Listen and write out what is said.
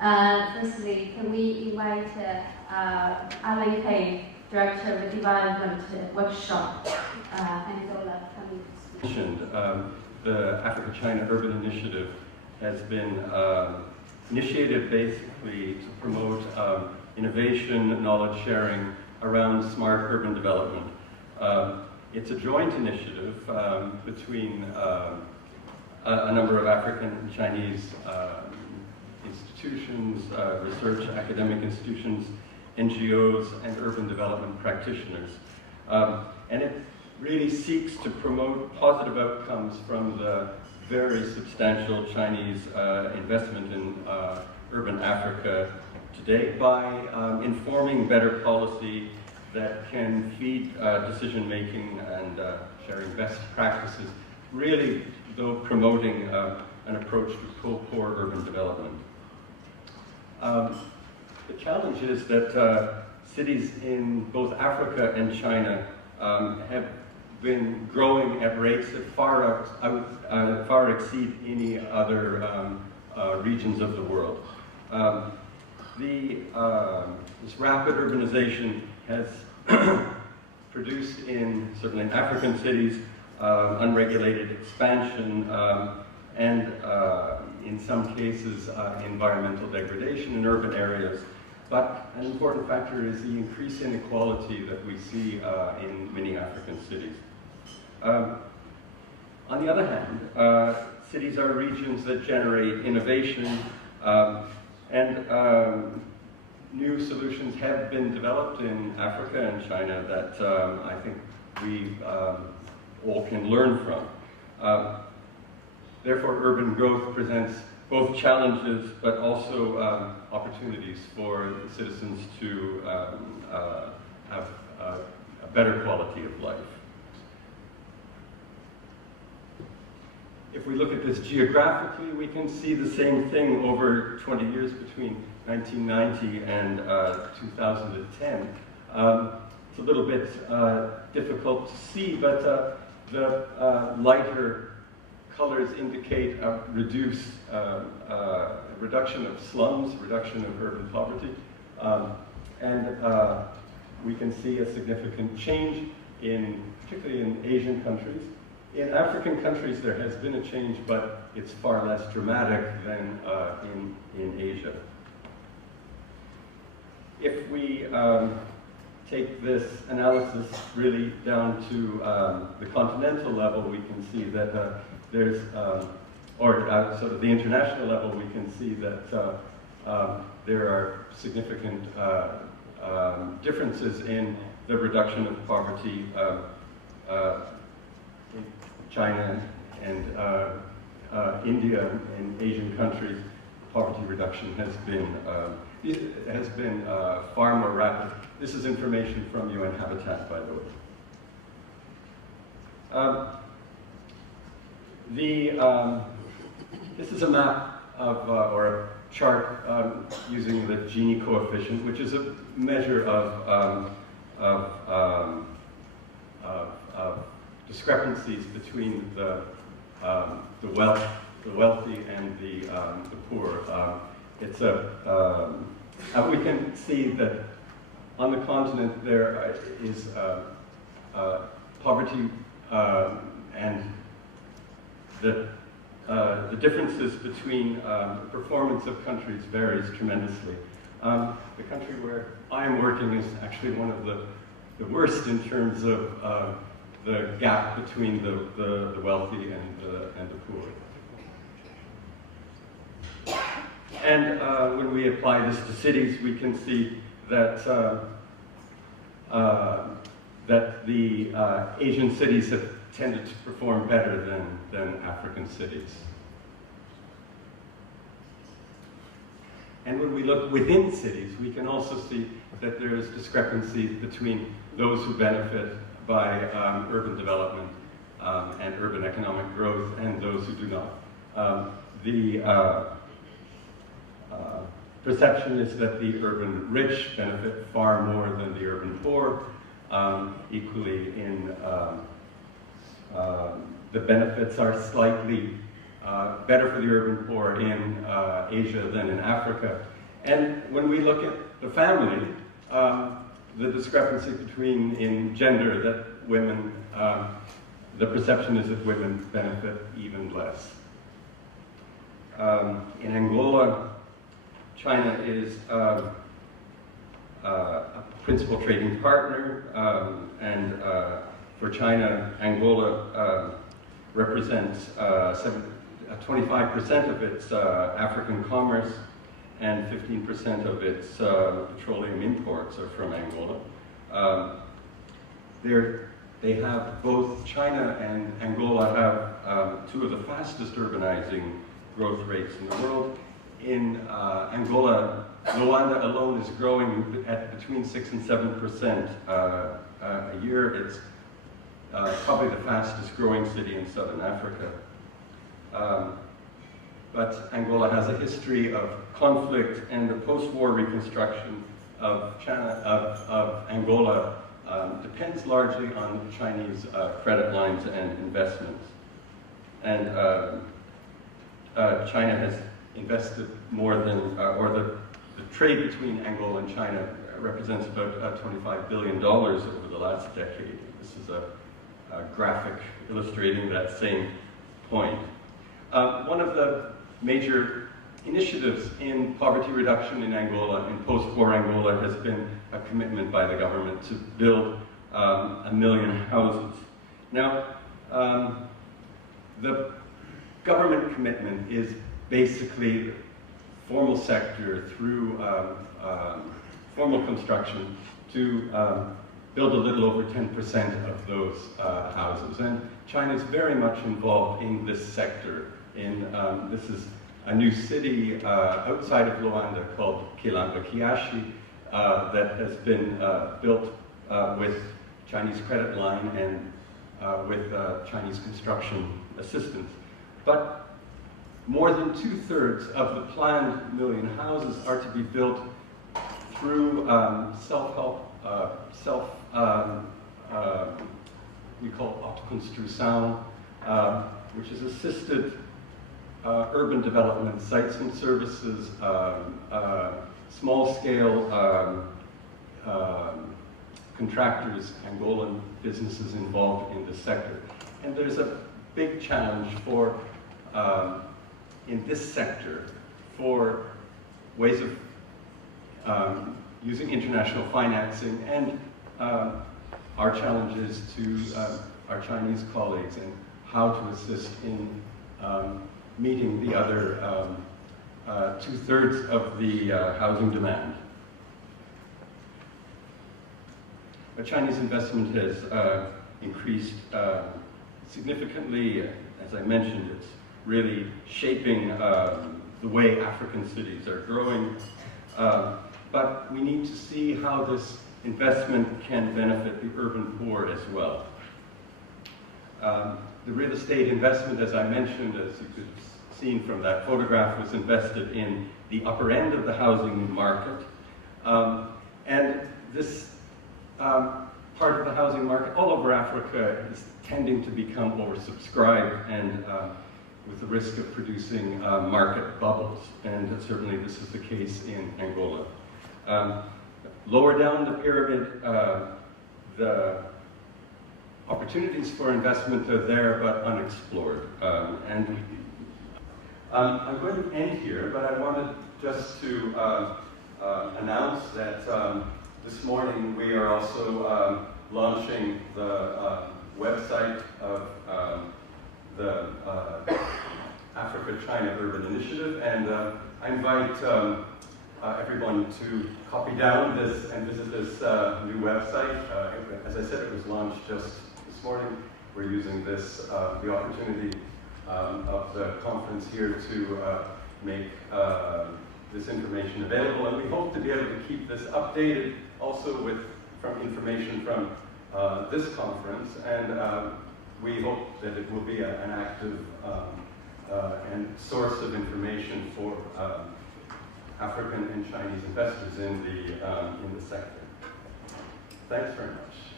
Firstly, can we invite Allan Cain, Director of the Development Workshop Angola, coming to speak. The Africa-China Urban Initiative has been initiated basically to promote innovation, knowledge sharing around smart urban development. It's a joint initiative between a number of African and Chinese institutions, research, academic institutions, NGOs, and urban development practitioners. And it really seeks to promote positive outcomes from the very substantial Chinese investment in urban Africa today by informing better policy that can feed decision-making and sharing best practices, really, though, promoting an approach to core urban development. The challenge is that cities in both Africa and China have been growing at rates that far exceed any other regions of the world. This rapid urbanization has produced certainly in African cities, unregulated expansion and in some cases environmental degradation in urban areas. But an important factor is the increased inequality that we see in many African cities. On the other hand, cities are regions that generate innovation and new solutions have been developed in Africa and China that I think we all can learn from. Therefore, urban growth presents both challenges but also opportunities for citizens to have a better quality of life. If we look at this geographically, we can see the same thing over 20 years between 1990 and 2010. It's a little bit difficult to see, but the lighter colors indicate a reduction of slums, reduction of urban poverty, and we can see a significant change particularly in Asian countries. In African countries, there has been a change, but it's far less dramatic than in Asia. If we take this analysis really down to the continental level, we can see that there's, sort of the international level, we can see that there are significant differences in the reduction of poverty. In China and India and Asian countries, poverty reduction has been far more rapid. This is information from UN Habitat, by the way. This is a map of, or a chart using the Gini coefficient, which is a measure of discrepancies between the wealthy and the poor. We can see that on the continent there is poverty and the differences between performance of countries varies tremendously. The country where I am working is actually one of the worst in terms of the gap between the wealthy and the poor. And when we apply this to cities, we can see that that the Asian cities have tended to perform better than African cities. And when we look within cities, we can also see that there is discrepancies between those who benefit by urban development and urban economic growth and those who do not. The perception is that the urban rich benefit far more than the urban poor. Equally, the benefits are slightly better for the urban poor in Asia than in Africa. And when we look at the family, the discrepancy between in gender, that women, the perception is that women benefit even less. In Angola, China is a principal trading partner, and for China, Angola represents 25% of its African commerce, and 15% of its petroleum imports are from Angola. They have, both China and Angola have two of the fastest urbanizing growth rates in the world. In Angola, Luanda alone is growing at between 6 and 7% a year. It's probably the fastest growing city in southern Africa. But Angola has a history of conflict, and the post-war reconstruction of Angola depends largely on Chinese credit lines and investments. And China has invested more than, the trade between Angola and China represents about $25 billion over the last decade. This is a graphic illustrating that same point. One of the major initiatives in poverty reduction in Angola, in post-war Angola, has been a commitment by the government to build 1 million houses. Now, the government commitment is basically formal sector through formal construction to build a little over 10% of those houses. And China is very much involved in this sector. This is a new city outside of Luanda called Kiashi that has been built with Chinese credit line and with Chinese construction assistance. But more than 2/3 of the planned 1 million houses are to be built through self-help, we call autoconstrução, which is assisted urban development, sites and services, small-scale contractors, Angolan businesses involved in this sector. And there's a big challenge for, in this sector, for ways of using international financing, and our challenges to our Chinese colleagues and how to assist in meeting the other 2/3 of the housing demand. But Chinese investment has increased significantly. As I mentioned, it's really shaping the way African cities are growing. But we need to see how this investment can benefit the urban poor as well. The real estate investment, as I mentioned, as you could have seen from that photograph, was invested in the upper end of the housing market. And this part of the housing market all over Africa is tending to become oversubscribed, and with the risk of producing market bubbles. And certainly this is the case in Angola. Lower down the pyramid, the opportunities for investment are there, but unexplored. I'm going to end here, but I wanted just to announce that this morning we are also launching the website of the Africa-China Urban Initiative, and I invite everyone to copy down this and visit this new website. As I said, it was launched just this morning. We're using this, the opportunity of the conference here to make this information available, and we hope to be able to keep this updated also from information from this conference, and we hope that it will be an active and source of information for African and Chinese investors in the sector. Thanks very much.